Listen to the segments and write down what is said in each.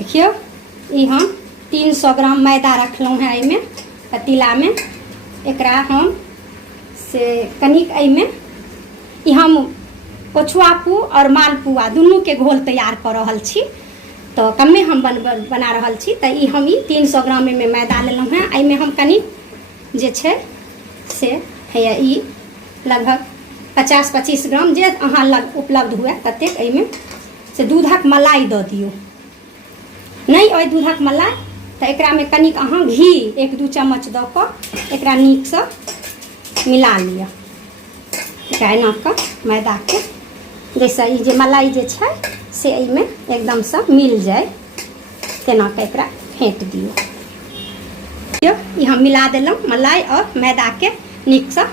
देखियो ई हम 300 ग्राम मैदा रखलहुँ हैं एहिमे पतीला में। एकरा हम से कनिक एहिमे ई हम पोछुआ पू और मालपुआ दुनू के घोल तैयार कर रहल छी, तो कमे हम बना रहल छी। तो ई हम 300 ग्राम में मैदा लेलहुँ हैं। एहिमे हम कनिक जे छै से है ई लगभग 50-25 ग्राम जे अहाँ लग उपलब्ध हुए ततेक एहिमे से दूधक मलाई दऽ दियौ। नहीं अइ दूधक मलाई तो एकरा में कनिक अहाँ घी 1-2 चम्मच दऽ कऽ एकरा नीक सँ मिला लिअ। एकरा एना कऽ मैदा के जैसे ई जे मलाई जे छै से एहिमे एकदम सँ मिल जाए तेना कऽ एकरा फेंट दियौ। ई हम मिला देलहुँ मलाई और मैदा के नीक सँ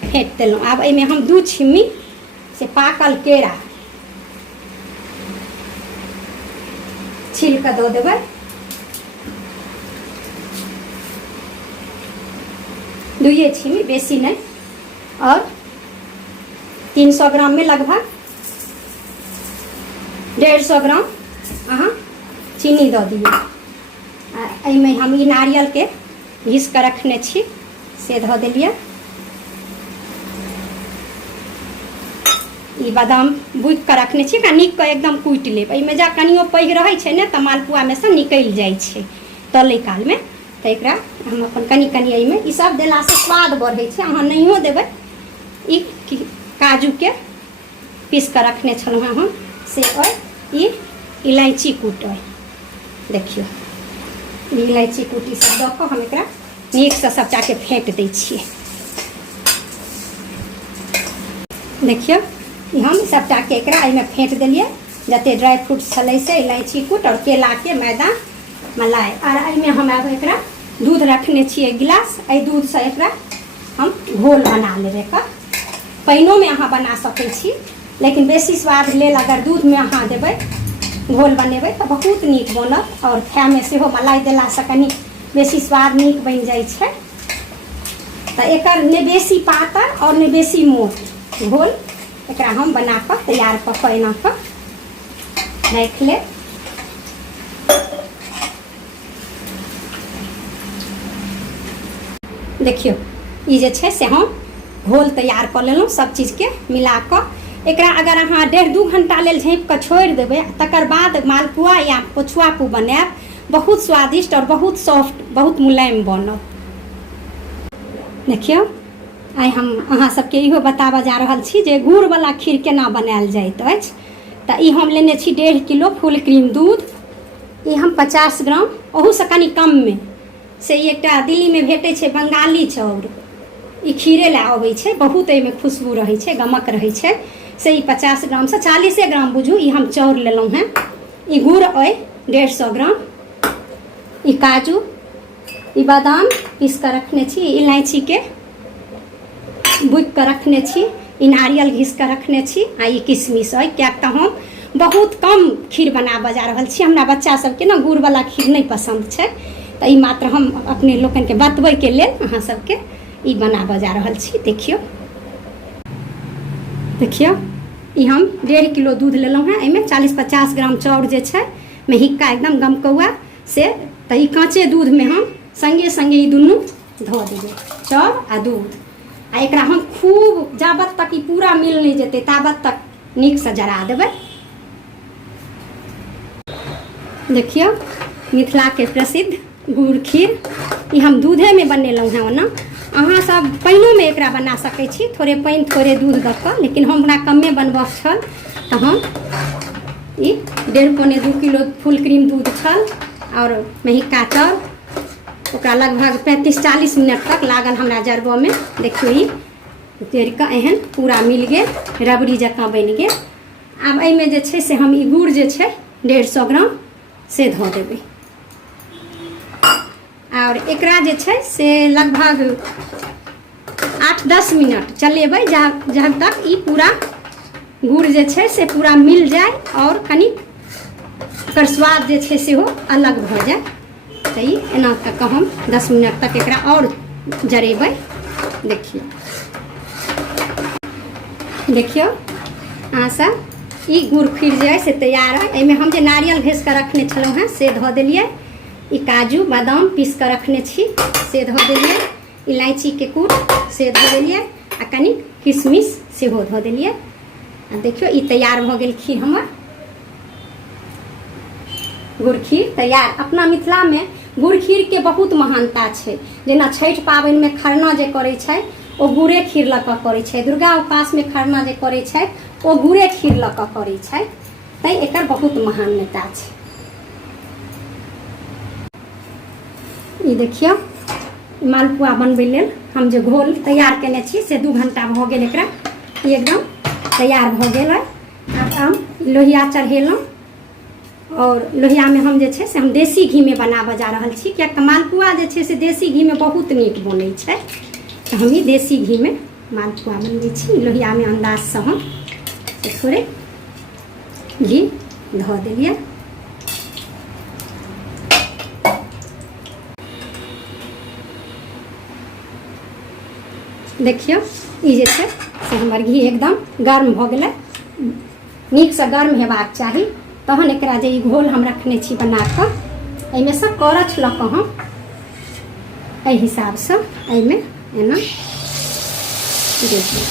फेंट देलहुँ। आब एहिमे हम 2 छिम्मी से पाकल केरा छील कऽ दऽ देबै। 2 छिम्मी बेसी नहीं, और 300 ग्राम में लगभग 150 ग्राम अहाँ चीनी दऽ दियौ। आ एहिमे हम ई नारियल के घीस कऽ रखने छी से धऽ देलियै। ई बादाम बुकि कऽ रखने छी, नीक कऽ एकदम कुटि लेब। एहिमे जा कनियो पैघ रहै छै ने तऽ मालपुआमे सँ निकलि जाइ छै तलै कालमे, तऽ एकरा हम अपन कनि कनि एहिमे ई सब देलासँ स्वाद बढ़ै छै। अहाँ नहियो देबै ई काजूके पीस कऽ रखने छलहुँ हैं हम से अइ ई इलायची कूट अइ। देखियौ ई इलायची कूट ई सब दऽ कऽ हम एकरा नीकसँ सभटाके फेंट दै छियै। देखियौ ई हम सभटाके एकरा एहिमे फेंट देलियै। जते ड्राई फ्रूट छलै से इलायची कूट और केलाके मैदा मलाई। और एहिमे हम आब एकरा दूध रखने छियै 1 गिलास। एहि दूधसँ एकरा हम घोल बना लेबै। एकर पानिओ में अहाँ बना सकै छी, लेकिन बेसी स्वाद लेल अगर दूध में अहाँ देबै घोल बनेबै तऽ बहुत नीक बनत। और खायमे सेहो मलाई देलासँ कनि बेसी स्वाद नीक बनि जाइ छै। तऽ एकर ने बेसी पातर और ने बेसी मोट घोल एकरा हम बना कऽ तैयार कऽ कऽ एना कऽ राख लेब। देखियो ई जे छै से हम घोल तैयार कऽ लेलहुँ सब चीजके मिला कऽ। एकरा अगर अहाँ 1.5-2 घंटा लेल झाँपि कऽ छोड़ि देबै तकर बाद मालपुआ या पोछुआ पू बनायब, बहुत स्वादिष्ट और बहुत सॉफ्ट बहुत मुलायम बनत। देखियौ आइ हम अहाँ सबके इहो बताबऽ जा रहल छी जे गुड़वला खीर केना बनायल जाइत अछि। तऽ ई हम लेने छी 1.5 किलो फुल क्रीम दूध। ई हम 50 ग्राम ओहूसँ कनि कममे से ई एकटा दिल्लीमे भेटै छै बंगाली चाउर, ई खीरे लए अबै छै, बहुत एहिमे खुशबू रहै छै, गमक रहै छै। से ई 50 ग्रामसँ 40 ग्राम बुझू ई हम चाउर लेलहुँ हैं। ई गुड़ अइ 150 ग्राम। ई काजू, ई बादाम पीस कऽ रखने छी, इलायचीके बुकि कऽ रखने छी, ई नारियल घीस कऽ रखने छी। आ ई किशमिश अइ, किएक तऽ हम बहुत कम खीर बनाबऽ जा रहल छी। हमरा बच्चा सबके ने गुड़वला खीर नहीं पसंद छै, तऽ ई मात्र हम अपने लोकनिके बतबैके लेल अहाँ सबके ई बनाबऽ जा रहल छी। देखियौ ई हम 1.5 किलो दूध लेलहुँ हैं। एहिमे 40-50 ग्राम चाउर जे छै मेहिक्का एकदम गमकौआ से, तऽ ई काँचे दूधमे हम संगे संगे ई दुनू धऽ देबै, चाउर आ दूध। आ एकरा हम खूब जाबत तक ई पूरा मिल नहीं जेतै ताबत तक नीकसँ जरा देबै। देखियौ मिथिलाके प्रसिद्ध गुड़ खीर ई हम दूधेमे बनेलहुँ हैं। ओना अहाँ सब पानिओमे एकरा बना सकै छी, थोड़े पानि थोड़े दूध दऽ कऽ, लेकिन हमरा कमे बनबऽ छल तऽ हम ई 1.5-2 किलो फुल क्रीम दूध छल और मेहिक्का चाउर, ओकरा लगभग 35-40 मिनट तक लागल हमरा जरबऽमे। देखियौ ई जरि कऽ एहन पूरा मिल गेल, रबड़ी जकाँ बनि गेल। आब एहिमे जे छै से हम ई गुड़ जे छै 150 ग्राम से धऽ देबै। और एकरा जे छै से लगभग 8-10 मिनट चलेबै जब तक ई पूरा गुड़ जे छै से पूरा मिल जाए और कनि एकर स्वाद जे छै सेहो अलग भऽ जाए। तऽ ई एना कऽ कऽ हम 10 मिनट तक एकरा और जरेबै। देखियौ अहाँ सब ई गुड़ खीर जे से तैयार है। एहिमे हम जे नारियल घस के रखने छलहुँ हैं से धऽ देलिए। ई काजू बादाम पीस के रखने छी से धऽ देलिए। इलायची के कूट से धऽ देलिए आ कनि किशमिश सेहो धऽ देलिए। आ देखियो ई तैयार भऽ गेल खीर हमर। गुड़ खीर तैयार। अपना मिथिला में गुड़ खीर के बहुत महानता छै। जेना छठि पाबनि में खरना जे करै छै ओ गुड़े खीर लऽ कऽ करै छै। दुर्गा उपास में खरना जे करै छै ओ गुड़े खीर लऽ कऽ करै छै। तैं एकर बहुत महानता छै। ई देखियो मालपुआ बनबै लेल हम जे घोल तैयार केने छी से 2 घंटा भऽ गेल एकरा। ई एकदम तैयार भऽ गेल है। आब हम लोहिया चढ़ेलहुँ और लोहिया में हम जे छै से हम देसी घी में बनाबऽ जा रहल छी। कियाक मालपुआ जे छै से देसी घी में बहुत नीक बनै छै। तो हम ई देसी घी में मालपुआ बनबै छी। लोहिया में अंदाज से हम थोड़े घी धऽ देलिए। देखियो ई जे छै से हमर घी एकदम गर्म भऽ गेलै। नीक से गर्म हेबाक चाही तहन एकरा जे ई घोल हम रखने छी बना कऽ एहिमे से करछ लऽ कऽ हम एहि हिसाब से एहिमे एना देखियो।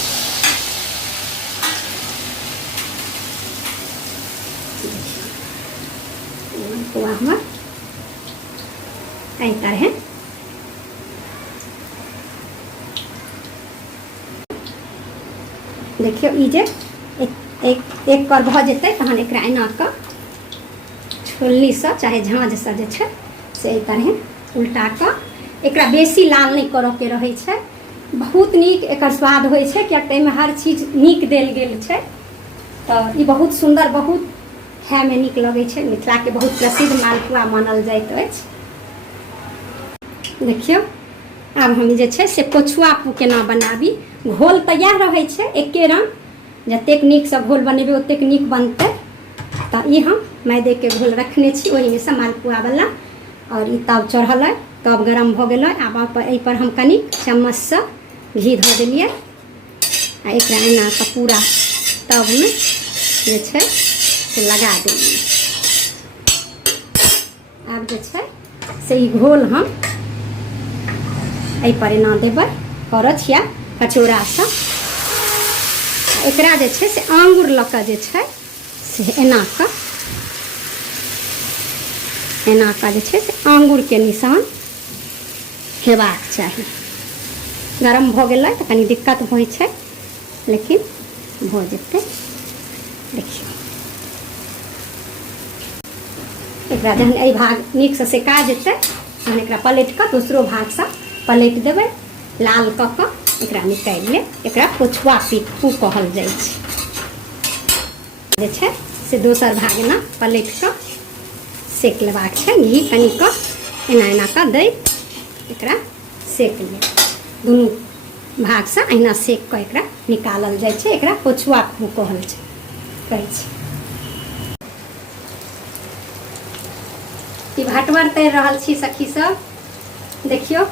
मालपुआ हमर एहि तरहे देखियो। ई जे एक कर भऽ जेतै तहन एकरा एना कऽ छोलनी से चाहे झाँझ से जे छै से एहि तरहे उल्टा कऽ एकरा बेसी लाल नहीं करऽ के रहै छै। बहुत नीक एकर स्वाद होइ छै कियाक एहिमे हर चीज नीक देल गेल छै। तऽ ई बहुत सुंदर बहुत खाय में नीक लगै छै। मिथिला के बहुत प्रसिद्ध मालपुआ मानल जाइत अछि। देखियो आब हम जे छै से पोछुआ पू केना बनाबी। घोल तैयार रहै छै एके रंग। जतेक नीक से घोल बनेबै ओतेक नीक बनतै। तऽ ई हम मैदे के घोल रखने छी ओहि में से मालपुआ वाला। और ई तब चढ़ल है तब गरम भऽ गेल। आब एहि पर हम कनि चम्मच से घी धऽ देलिए आ एकरा एना कऽ पूरा तब में जे छै से लगा देलिए। आब जे छै से ई घोल हम एहि पर एना देबै करछ या कचौड़ा से। एकरा जे छै से आंगुर लऽ कऽ जे छै से एना कऽ जे छै से आंगुर के निशान हेबाक चाही। गरम भऽ गेलै तऽ कनी दिक्कत होइ छै लेकिन भऽ जेतै। देखियो एकरा जहन एहि भाग नीक से सेका जेतै तहन एकरा पलटि कऽ दोसरो भाग से पलटि देबै। लाल कऽ कऽ एकरा निकालि ले। एकरा पोछुआ पू कहल जाइ छै। जे छै से दोसर भाग एना पलटि कऽ सेक लेबाक छै। घी कनि कऽ एना कऽ दै एकरा सेक ले। दुनू भाग से अहिना सेक कऽ एकरा निकालल जाइ छै। एकरा पोछुआ पू कहल कहै छै। ई भाटवर तैर रहल छी सखी सब। देखियो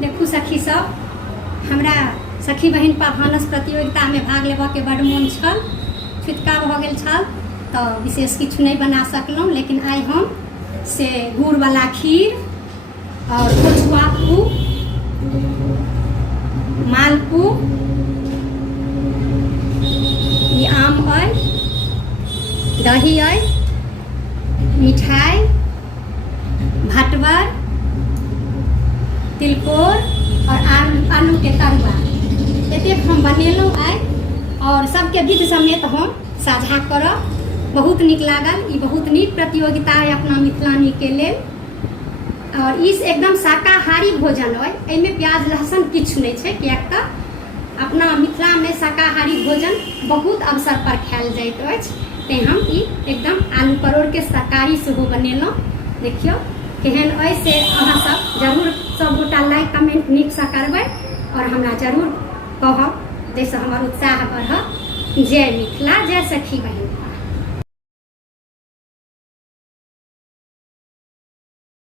देखू सखी सब हमरा सखी बहिन पा भानस प्रतियोगिता में भाग लेबऽ के बड़ मोन छल। छुतका भऽ गेल छल तऽ विशेष किछु नहीं बना सकलहुँ। लेकिन आइ हम से गुड़ वाला खीर और पोछुआ पू मालपू ई आम अइ दही अइ मिठाई भाटवर तिलकोर और आलू के तरुआ एतेक हम बनेलहुँ आइ। और सबके विध समेत हम साझा करब। बहुत नीक लागल। ई बहुत नीक प्रतियोगिता है अपना मिथिलानी के लेल। और ई एकदम शाकाहारी भोजन है। एहिमे प्याज लहसुन किछु नहीं छै कियाक तऽ अपना मिथिला में शाकाहारी भोजन बहुत अवसर पर खायल जाइत अछि। तेँ हम ई एकदम आलू परोड़ के तरकारी सेहो बनेलहुँ। देखियो केहन अइ से अहाँ सब जरूर सब गोटा लाइक कमेंट नीक से करबै और हमरा जरूर कहब जाहिसँ हमर उत्साह बढ़त। जय मिथिला जय सखी बहिन।